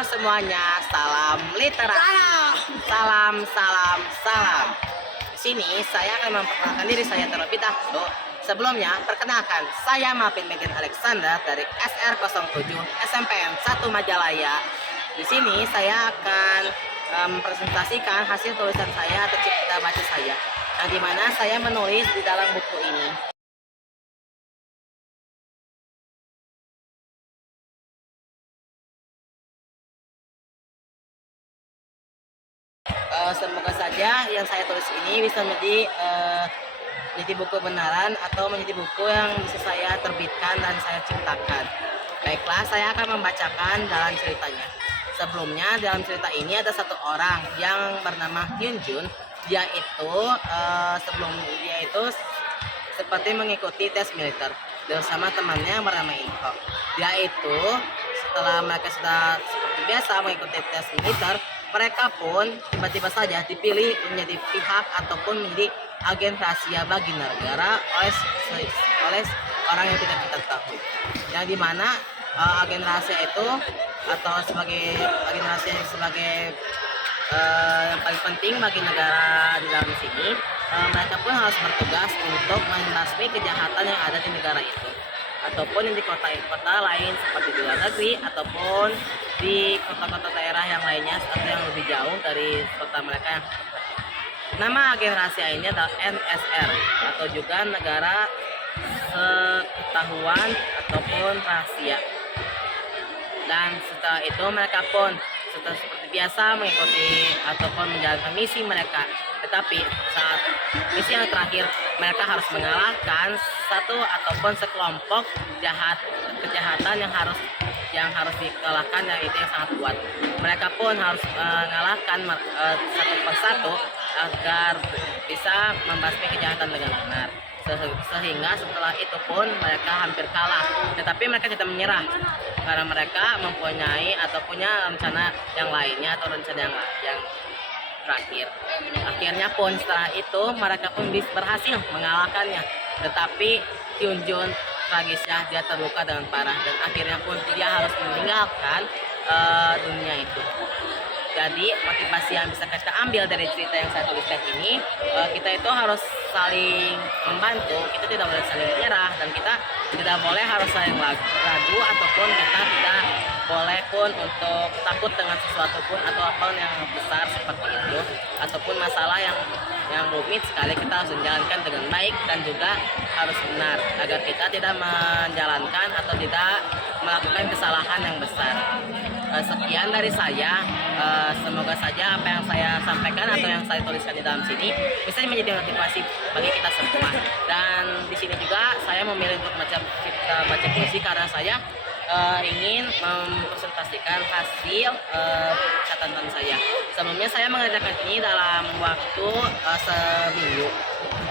Halo semuanya, salam literasi. Salam. Di sini saya akan memperkenalkan diri saya terlebih dahulu. Sebelumnya, perkenalkan, saya Mapin Megan Alexander dari SR07 SMPN 1 Majalaya. Di sini saya akan mempresentasikan hasil tulisan saya atau cipta baca saya, yang dimana saya menulis di dalam buku ini. Semoga saja yang saya tulis ini bisa menjadi buku benaran atau menjadi buku yang bisa saya terbitkan dan saya ciptakan. Baiklah, saya akan membacakan dalam ceritanya. Sebelumnya dalam cerita ini ada satu orang yang bernama Hyunjun. Dia itu sebelum dia itu seperti mengikuti tes militer bersama temannya yang bernama Inho. Dia itu setelah mereka sudah seperti biasa mengikuti tes militer, mereka pun tiba-tiba saja dipilih menjadi pihak ataupun menjadi agen rahasia bagi negara oleh orang yang tidak kita tahu. Yang dimana agen rahasia itu atau sebagai agen rahasia sebagai yang paling penting bagi negara di dalam sini, mereka pun harus bertugas untuk membasmi kejahatan yang ada di negara itu, ataupun di kota-kota lain seperti di luar negeri ataupun di kota-kota daerah yang lainnya atau yang lebih jauh dari kota mereka. Nama agen rahasia ini adalah NSR atau juga negara ketahuan ataupun rahasia. Dan setelah itu mereka pun seperti biasa mengikuti ataupun menjalankan misi mereka. Tetapi saat misi yang terakhir, mereka harus mengalahkan satu ataupun sekelompok kejahatan yang harus dikalahkan, yaitu yang sangat kuat. Mereka pun harus mengalahkan satu persatu agar bisa membasmi kejahatan dengan benar. Sehingga setelah itu pun mereka hampir kalah, tetapi mereka tidak menyerah karena mereka mempunyai atau punya rencana yang lainnya atau rencana yang terakhir. Akhirnya pun setelah itu mereka pun berhasil mengalahkannya, tetapi Hyunjun tragisnya dia terluka dengan parah dan akhirnya pun dia harus meninggalkan dunia itu. Jadi motivasi yang bisa kita ambil dari cerita yang saya tuliskan ini, kita itu harus saling membantu, kita tidak boleh saling menyerah, dan kita tidak boleh harus saling ragu ataupun kita tidak boleh pun untuk takut dengan sesuatu pun atau apa yang besar seperti itu ataupun masalah yang rumit sekali. Kita harus menjalankan dengan baik dan juga harus benar agar kita tidak menjalankan atau tidak melakukan kesalahan yang besar. Sekian dari saya. Semoga saja apa yang saya sampaikan atau yang saya tuliskan di dalam sini bisa menjadi motivasi bagi kita semua. Dan di sini juga saya memilih untuk baca puisi karena saya ingin mempresentasikan hasil catatan saya. Sebelumnya saya mengerjakan ini dalam waktu seminggu.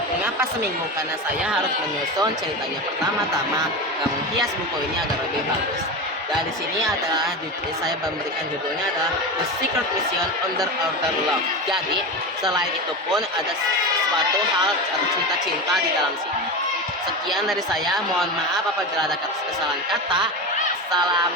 Mengapa seminggu? Karena saya harus menyusun ceritanya pertama-tama dan menghias buku ini agar lebih bagus. Dan di sini adalah saya memberikan judulnya adalah The Secret Mission Under Order Love. Jadi selain itu pun ada suatu hal atau cerita cinta di dalam sini. Sekian dari saya. Mohon maaf apabila ada kesalahan kata. Salam.